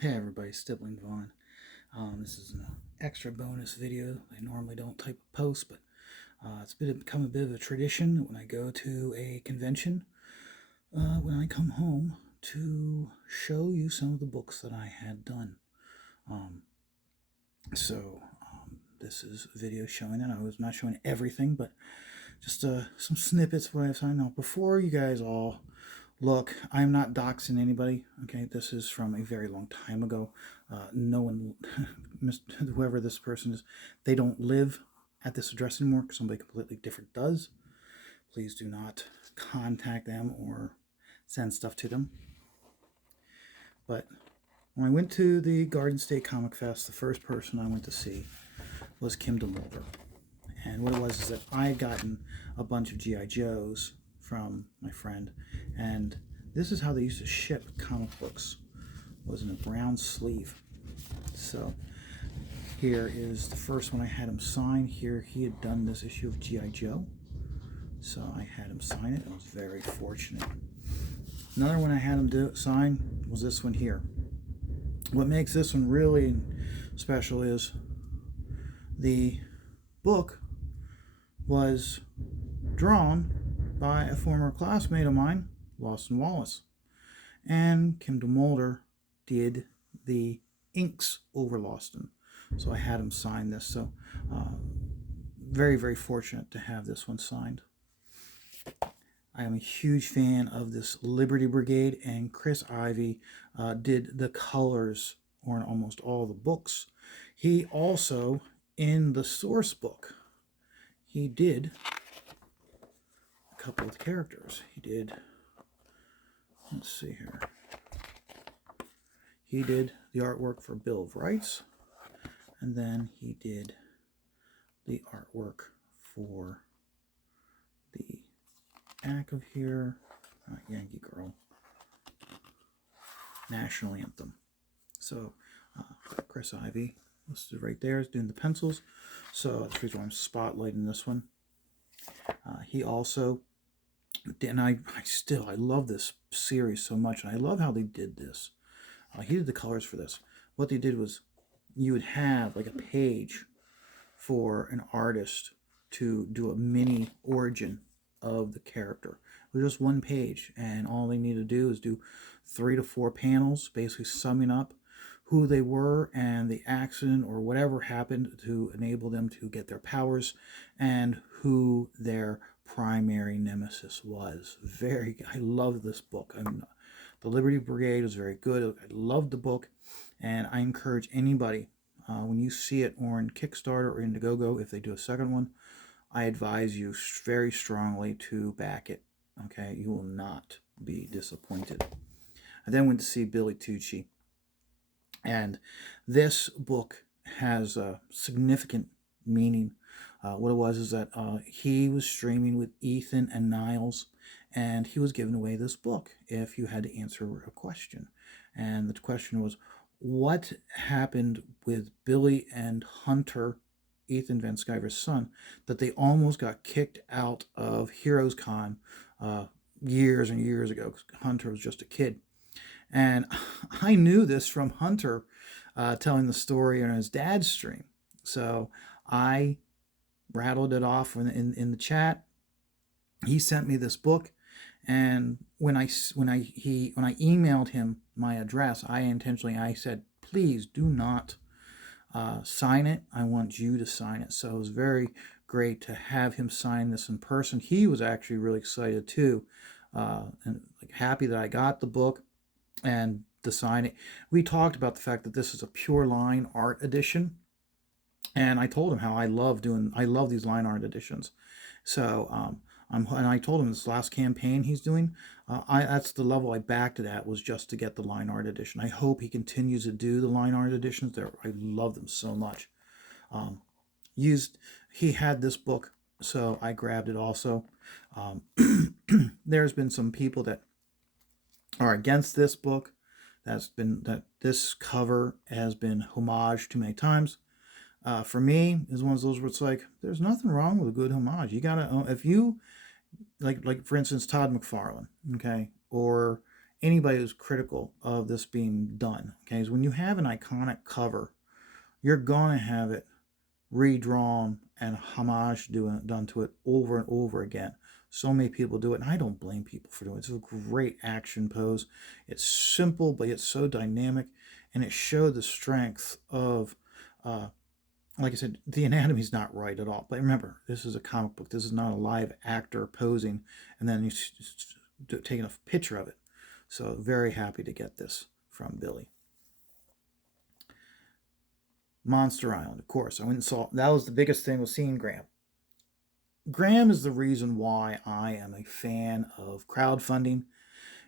Hey everybody, Stippling Vaughn. This is an extra bonus video. I normally don't type a post, but become a bit of a tradition when I go to a convention, when I come home, to show you some of the books that I had done. Um, this is a video showing that. I was not showing everything, but just some snippets of what I've signed. Now, before you guys all look, I'm not doxing anybody. Okay, this is from a very long time ago. No one, whoever this person is, they don't live at this address anymore. Somebody completely different does. Please do not contact them or send stuff to them. But when I went to the Garden State Comic Fest, the first person I went to see was Kim DeMolder. And what it was is that I had gotten a bunch of G.I. Joes from my friend, and this is how they used to ship comic books, was in a brown sleeve. So here is the first one I had him sign. Here he had done this issue of G.I. Joe, so I had him sign it. I was very fortunate. Another one I had him sign was this one here. What makes this one really special is the book was drawn by a former classmate of mine, Lawson Wallace. And Kim DeMolder did the inks over Lawson. So I had him sign this. So very, very fortunate to have this one signed. I am a huge fan of this Liberty Brigade, and Chris Ivy did the colors on almost all the books. He also, in the source book, he did a couple of characters. He did, let's see here. He did the artwork for Bill of Rights, and then he did the artwork for the back of here, Yankee Girl, National Anthem. So Chris Ivy listed right there is doing the pencils. So that's the reason why I'm spotlighting this one. He also did, and I love this series so much, and I love how they did this. He did the colors for this. What they did was you would have like a page for an artist to do a mini origin of the character. It was just one page, and all they need to do is do 3 to 4 panels, basically summing up who they were and the accident or whatever happened to enable them to get their powers, and who their primary nemesis was. I love this book. The Liberty Brigade was very good. I loved the book, and I encourage anybody, when you see it or in Kickstarter or Indiegogo, if they do a second one, I advise you very strongly to back it. Okay, you will not be disappointed. I then went to see Billy Tucci, and this book has a significant meaning. What it was is that he was streaming with Ethan and Niles, and he was giving away this book if you had to answer a question. And the question was, what happened with Billy and Hunter, Ethan Van Sciver's son, that they almost got kicked out of Heroes Con years and years ago, because Hunter was just a kid. And I knew this from Hunter telling the story on his dad's stream. So I rattled it off in the chat. He sent me this book, and when I emailed him my address, I said, please do not sign it. I want you to sign it. So it was very great to have him sign this in person. He was actually really excited too, and happy that I got the book and to sign it. We talked about the fact that this is a pure line art edition, and I told him how I love these line art editions. So and I told him this last campaign he's doing, that's the level I backed it at, was just to get the line art edition. I hope he continues to do the line art editions. I love them so much. He had this book, so I grabbed it also. There's been some people that are against this book. That this cover has been homage too many times. For me, is one of those where it's like, there's nothing wrong with a good homage. You gotta, if you like for instance, Todd McFarlane, okay, or anybody who's critical of this being done. Okay, is when you have an iconic cover, you're going to have it redrawn and homage done to it over and over again. So many people do it, and I don't blame people for doing it. It's a great action pose. It's simple, but it's so dynamic, and it showed the strength of, like I said, the anatomy's not right at all. But remember, this is a comic book. This is not a live actor posing and then he's taking a picture of it. So very happy to get this from Billy. Monster Island, of course. I went and saw, that was the biggest thing, was seeing Graham. Graham is the reason why I am a fan of crowdfunding.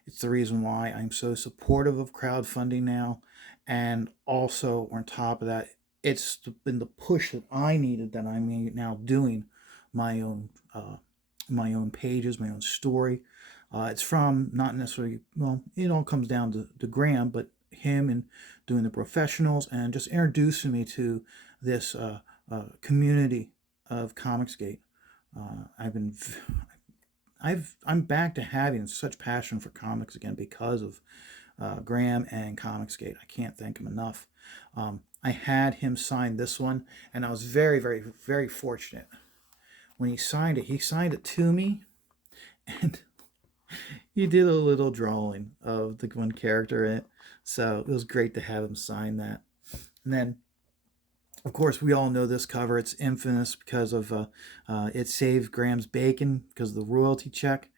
It's the reason why I'm so supportive of crowdfunding now. And also, on top of that, it's been the push that I needed, that I'm now doing my own pages, my own story. It's from, not necessarily, well, it all comes down to Graham, but him and doing the professionals and just introducing me to this community of Comicsgate. I'm back to having such passion for comics again because of Graham and Comicsgate. I can't thank him enough. I had him sign this one, and I was very, very, very fortunate. When he signed it to me, and he did a little drawing of the one character in it. So it was great to have him sign that. And then, of course, we all know this cover. It's infamous because of it saved Graham's bacon because of the royalty check.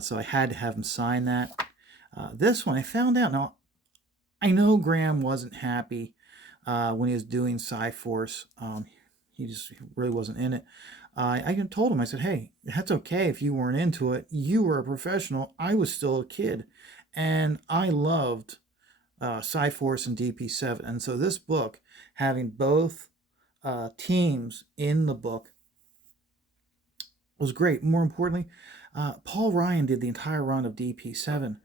So I had to have him sign that. This one, I found out. Now, I know Graham wasn't happy when he was doing Cyforce. He just really wasn't in it. I told him, I said, hey, that's okay if you weren't into it. You were a professional. I was still a kid. And I loved Cyforce and DP7. And so this book, having both teams in the book, was great. More importantly, Paul Ryan did the entire run of DP7.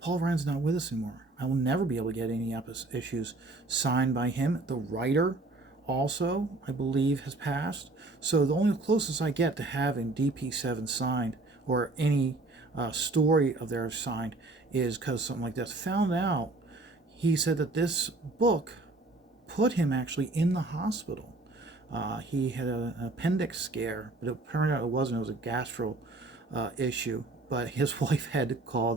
Paul Ryan's not with us anymore. I will never be able to get any issues signed by him. The writer also, I believe, has passed. So the only closest I get to having DP7 signed, or any story of theirs signed, is because something like this. Found out, he said that this book put him actually in the hospital. He had an appendix scare, but it turned out it wasn't. It was a gastro issue. But his wife had to call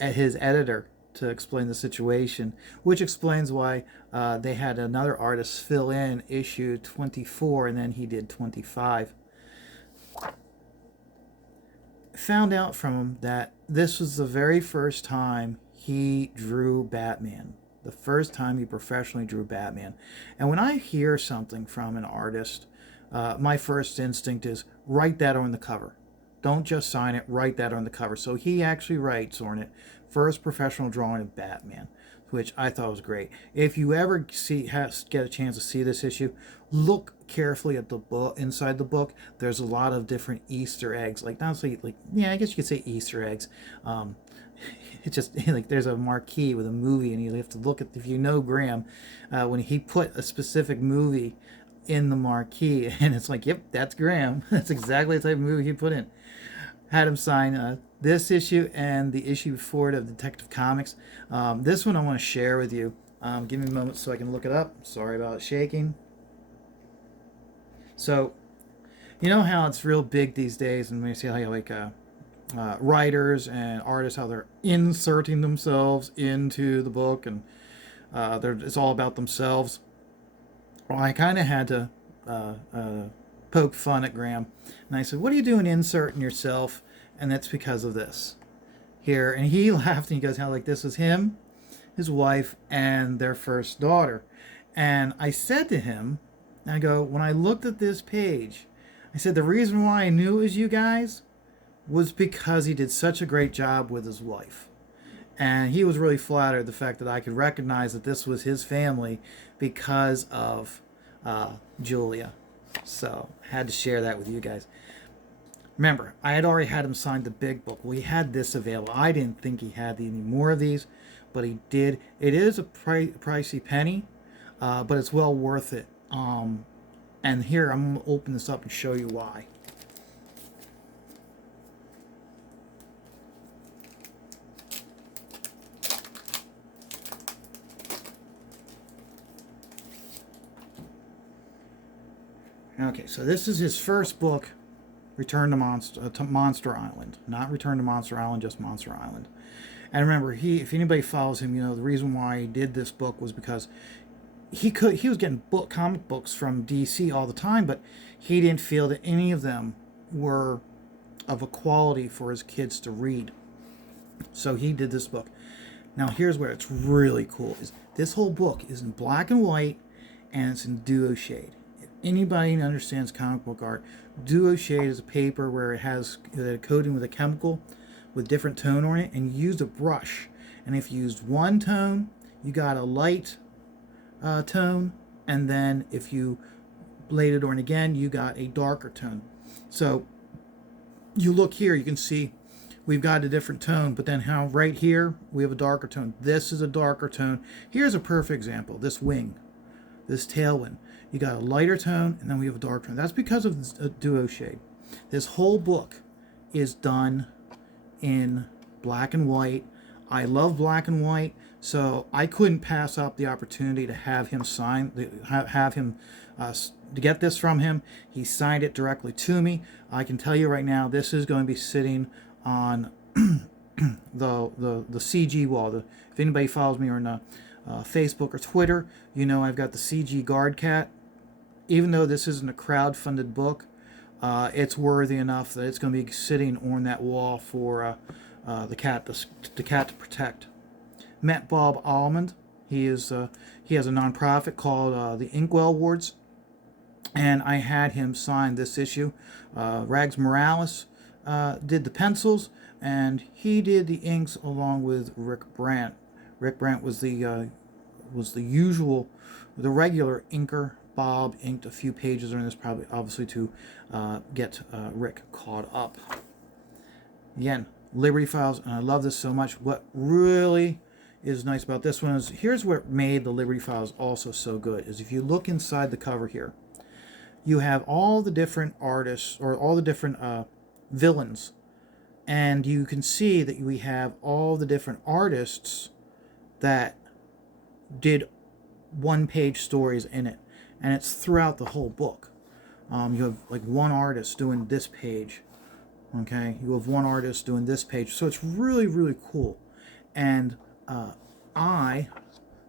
his editor to explain the situation, which explains why they had another artist fill in issue 24, and then he did 25. Found out from him that this was the very first time he drew Batman. The first time he professionally drew Batman. And when I hear something from an artist, my first instinct is write that on the cover. Don't just sign it, write that on the cover. So he actually writes on it, first professional drawing of Batman, which I thought was great. If you ever get a chance to see this issue, look carefully at the book. Inside the book, there's a lot of different Easter eggs. I guess you could say Easter eggs. It's just like there's a marquee with a movie, and you have to look at, if you know Graham, when he put a specific movie in the marquee, and it's like, yep, that's Graham. That's exactly the type of movie he put in. Had him sign this issue and the issue before it of Detective Comics. This one I want to share with you. Give me a moment so I can look it up. Sorry about shaking. So, you know how it's real big these days, and when you see how writers and artists, how they're inserting themselves into the book, and it's all about themselves. Well, I kind of had to poke fun at Graham, and I said, what are you doing inserting yourself? And that's because of this here. And he laughed, and he goes, how this is him, his wife, and their first daughter. And I said to him, I go, when I looked at this page, I said, the reason why I knew it was you guys was because he did such a great job with his wife. And he was really flattered the fact that I could recognize that this was his family because of Julia. So I had to share that with you guys. Remember, I had already had him sign the big book. Well, he had this available. I didn't think he had any more of these, but he did. It is a pricey penny, but it's well worth it. And here, I'm going to open this up and show you why. Okay, so this is his first book, Return to Monster Island. Not Return to Monster Island, just Monster Island. And remember, if anybody follows him, the reason why he did this book was because he was getting comic books from DC all the time, but he didn't feel that any of them were of a quality for his kids to read. So he did this book. Now here's where it's really cool: is this whole book is in black and white, and it's in duo shade. If anybody understands comic book art, duo shade is a paper where it has a coating with a chemical with different tone on it, and you used a brush. And if you used one tone, you got a light tone, and then if you bladed on again, you got a darker tone. So you look here, you can see we've got a different tone, but then how right here we have a darker tone. This is a darker tone. Here's a perfect example: this wing, this tailwind. You got a lighter tone, and then we have a dark tone. That's because of a duo shade. This whole book is done in black and white. I love black and white, so I couldn't pass up the opportunity to have him sign, have him to get this from him. He signed it directly to me. I can tell you right now, this is going to be sitting on the CG wall. If anybody follows me on Facebook or Twitter, I've got the CG guard cat. Even though this isn't a crowd-funded book, it's worthy enough that it's going to be sitting on that wall for the cat to protect. Met Bob Almond. He has a nonprofit called the Inkwell Awards, and I had him sign this issue. Rags Morales did the pencils, and he did the inks along with Rick Brandt. Rick Brandt was the regular inker. Bob inked a few pages on this, probably obviously to get Rick caught up. Again, Liberty Files, and I love this so much. What really is nice about this one is, here's what made the Liberty Files also so good, is if you look inside the cover here, you have all the different artists, or all the different villains, and you can see that we have all the different artists that did one-page stories in it, and it's throughout the whole book. You have like one artist doing this page, okay? You have one artist doing this page, so it's really, really cool. And Bob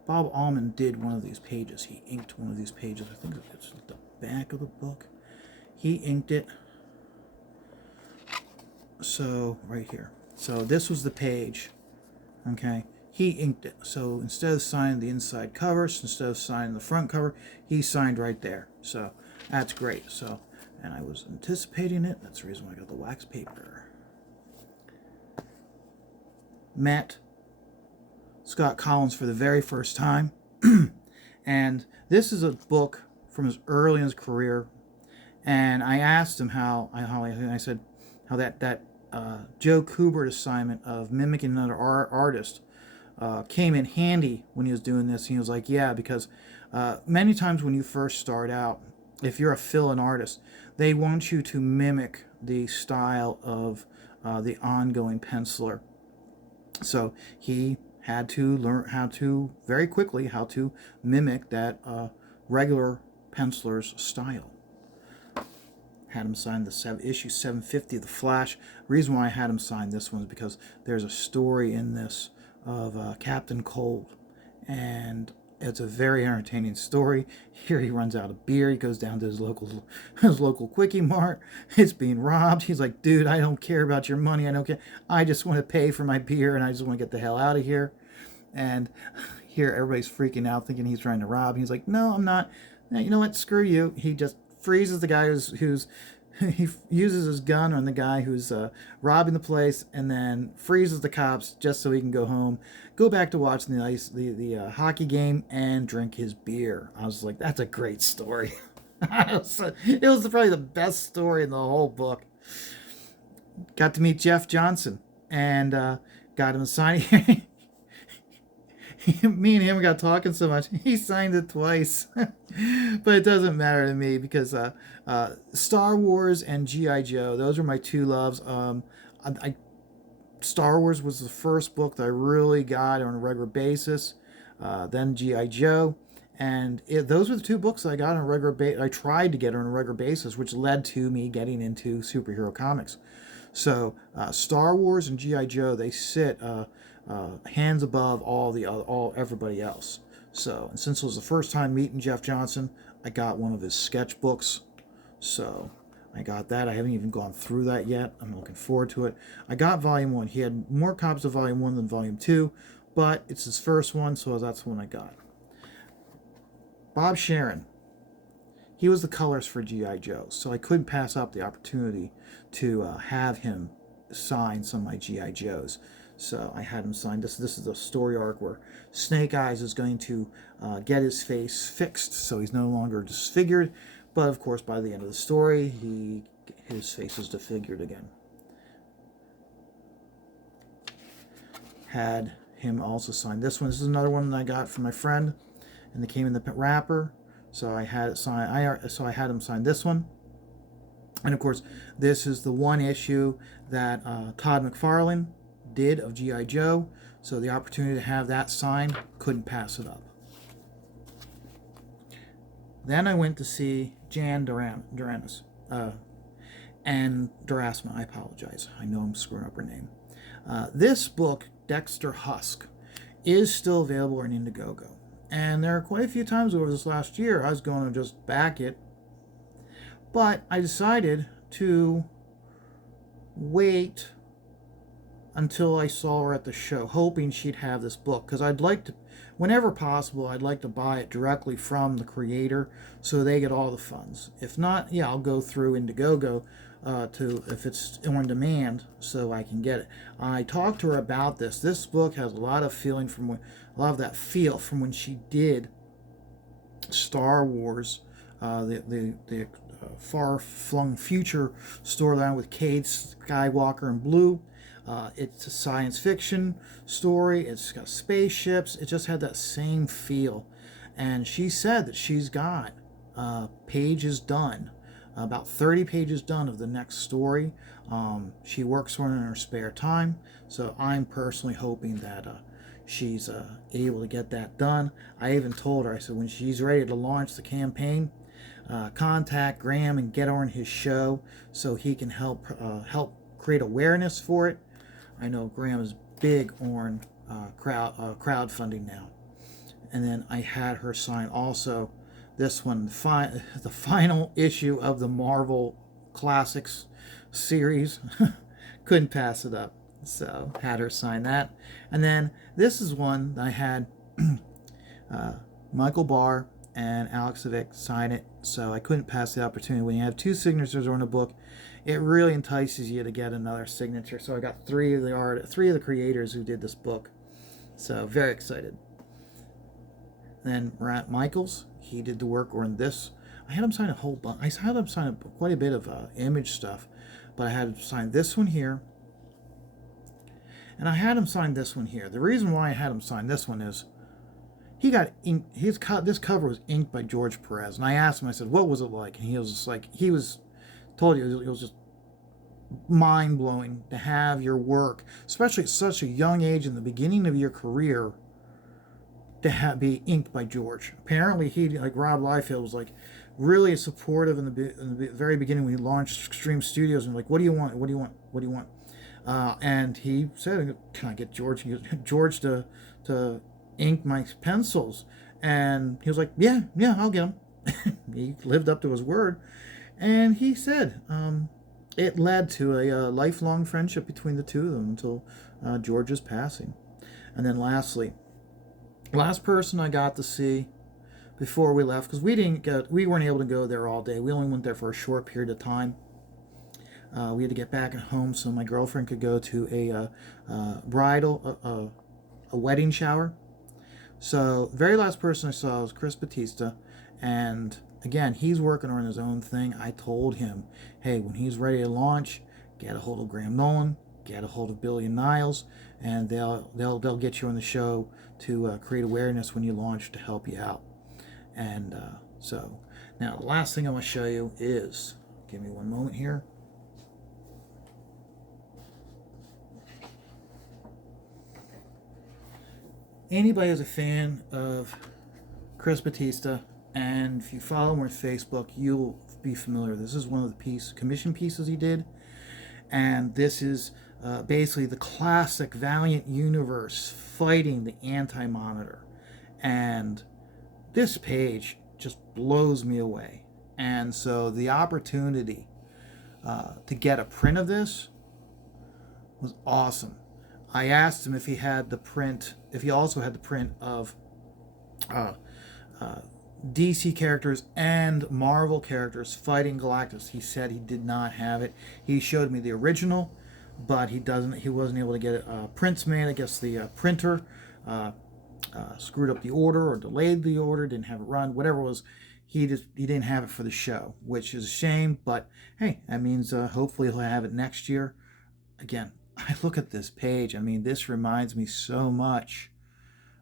Almond did one of these pages. He inked one of these pages. I think it's the back of the book. He inked it. So right here. So this was the page, okay? He inked it. So instead of signing the inside cover, instead of signing the front cover, he signed right there. So that's great. So, and I was anticipating it. That's the reason why I got the wax paper. Met Scott Collins for the very first time. And this is a book from as early in his career. And I asked him I said how that Joe Kubert assignment of mimicking another artist came in handy when he was doing this. And he was like, yeah, because many times when you first start out, if you're a fill-in artist, they want you to mimic the style of the ongoing penciler. So he had to learn very quickly how to mimic that regular penciler's style. Had him sign the issue 750 of The Flash. The reason why I had him sign this one is because there's a story in this of Captain Cold, and it's a very entertaining story. Here he runs out of beer. He goes down to his local Quickie Mart. It's being robbed. He's like, dude, I don't care about your money. I don't care. I just want to pay for my beer, and I just want to get the hell out of here. And here everybody's freaking out, thinking he's trying to rob. He's like, no, I'm not. You know what? Screw you. He just freezes the guy who's he uses his gun on the guy who's robbing the place, and then freezes the cops just so he can go home, go back to watching the hockey game, and drink his beer. I was like, that's a great story. It was probably the best story in the whole book. Got to meet Jeff Johnson, and got him to sign it. Me and him got talking so much, he signed it twice. But it doesn't matter to me, because Star Wars and G.I. Joe, those are my two loves. Star Wars was the first book that I really got on a regular basis. Then G.I. Joe. And those were the two books I got on a regular basis. I tried to get on a regular basis, which led to me getting into superhero comics. So Star Wars and GI Joe, they sit hands above all everybody else. So, and since it was the first time meeting Jeff Johnson, I got one of his sketchbooks. So I got that. I haven't even gone through that yet. I'm looking forward to it. I got Volume 1. He had more copies of Volume 1 than Volume 2, but it's his first one, so that's the one I got. Bob Sharon. He was the colorist for G.I. Joe, so I couldn't pass up the opportunity to have him sign some of my G.I. Joes. So I had him sign this. This is a story arc where Snake Eyes is going to get his face fixed, so he's no longer disfigured. But of course, by the end of the story, his face is disfigured again. Had him also sign this one. This is another one that I got from my friend, and they came in the wrapper. So I had it sign. I had him sign this one. And of course, this is the one issue that Todd McFarlane did of G.I. Joe. So the opportunity to have that signed, couldn't pass it up. Then I went to see Duran Duranus. And Durasma, I apologize. I know I'm screwing up her name. This book, Dexter Husk, is still available on Indiegogo. And there are quite a few times over this last year I was going to just back it. But I decided to wait until I saw her at the show, hoping she'd have this book. Because I'd like to, whenever possible, I'd like to buy it directly from the creator so they get all the funds. If not, yeah, I'll go through Indiegogo if it's on demand so I can get it. I talked to her about this. This book has a lot of feeling a lot of that feel from when she did Star Wars, the far-flung future storyline with Cade Skywalker and Blue. It's a science fiction story. It's got spaceships. It just had that same feel. And she said that she's got pages done, about 30 pages done of the next story. She works on it in her spare time. So I'm personally hoping that she's able to get that done. I even told her, I said, when she's ready to launch the campaign, contact Graham and get her on his show so he can help create awareness for it. I know Graham is big on crowdfunding now. And then I had her sign also this one, the final issue of the Marvel Classics series. Couldn't pass it up. So had her sign that. And then this is one I had Michael Barr and Alex Savick sign it. So I couldn't pass the opportunity. When you have two signatures on a book, it really entices you to get another signature. So I got three of the creators who did this book. So very excited. Then Matt Michaels, he did the work on this. I had him sign a whole bunch. I had him sign quite a bit of image stuff, but I had him sign this one here, and I had him sign this one here. The reason why I had him sign this one is he got ink. This cover was inked by George Perez, and I asked him. I said, "What was it like?" And he was just like, told you it was just mind blowing to have your work, especially at such a young age in the beginning of your career, to be inked by George. Apparently, he, like Rob Liefeld, was like really supportive in the very beginning when he launched Extreme Studios, and like, what do you want? What do you want? What do you want? And he said, "Can I get George to ink my pencils?" And he was like, "Yeah, I'll get him." He lived up to his word, and he said it led to a lifelong friendship between the two of them until George's passing. And then lastly, last person I got to see before we left, because we weren't able to go there all day. We only went there for a short period of time. We had to get back at home so my girlfriend could go to a wedding shower. So the very last person I saw was Chris Batista, and again, he's working on his own thing. I told him, hey, when he's ready to launch, get a hold of Graham Nolan, get a hold of Billy and Niles, and they'll get you on the show to create awareness when you launch to help you out. And so now the last thing I want to show you is, give me one moment here. Anybody who's a fan of Chris Batista, and if you follow him on Facebook, you'll be familiar. This is one of the commission pieces he did, and this is basically the classic Valiant universe fighting the Anti-Monitor, and this page just blows me away. And so the opportunity to get a print of this was awesome. I asked him if he had the print, if he also had the print of uh, DC characters and Marvel characters fighting Galactus. He said he did not have it. He showed me the original, but he wasn't able to get it. Prints made. I guess the printer screwed up the order or delayed the order, didn't have it run, whatever it was. He didn't have it for the show, which is a shame. But hey, that means hopefully he'll have it next year. Again, I look at this page. I mean, this reminds me so much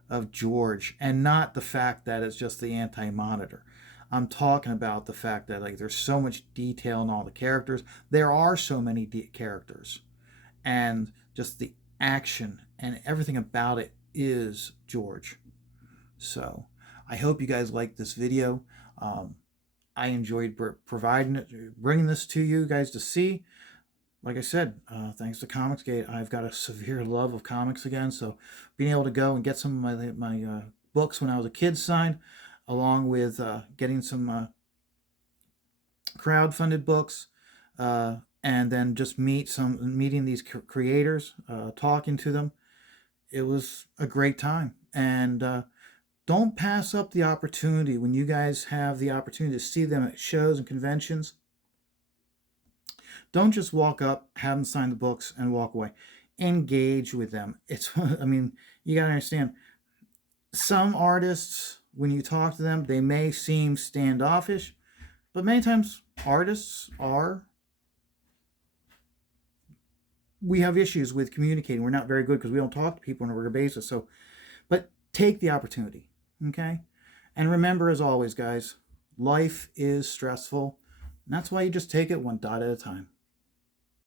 of George, and not the fact that it's just the Anti-Monitor. I'm talking about the fact that like there's so much detail in all the characters. There are so many characters, and just the action and everything about it is George. So I hope you guys liked this video. I enjoyed bringing this to you guys to see. Like I said, thanks to Comicsgate, I've got a severe love of comics again. So being able to go and get some of my books when I was a kid signed, along with getting some crowd-funded books, and then just meeting these creators, talking to them, it was a great time. And don't pass up the opportunity when you guys have the opportunity to see them at shows and conventions. Don't just walk up, have them sign the books, and walk away. Engage with them. I mean, you got to understand, some artists, when you talk to them, they may seem standoffish, but many times artists we have issues with communicating. We're not very good because we don't talk to people on a regular basis. So, but take the opportunity, okay? And remember, as always, guys, life is stressful. And that's why you just take it one dot at a time.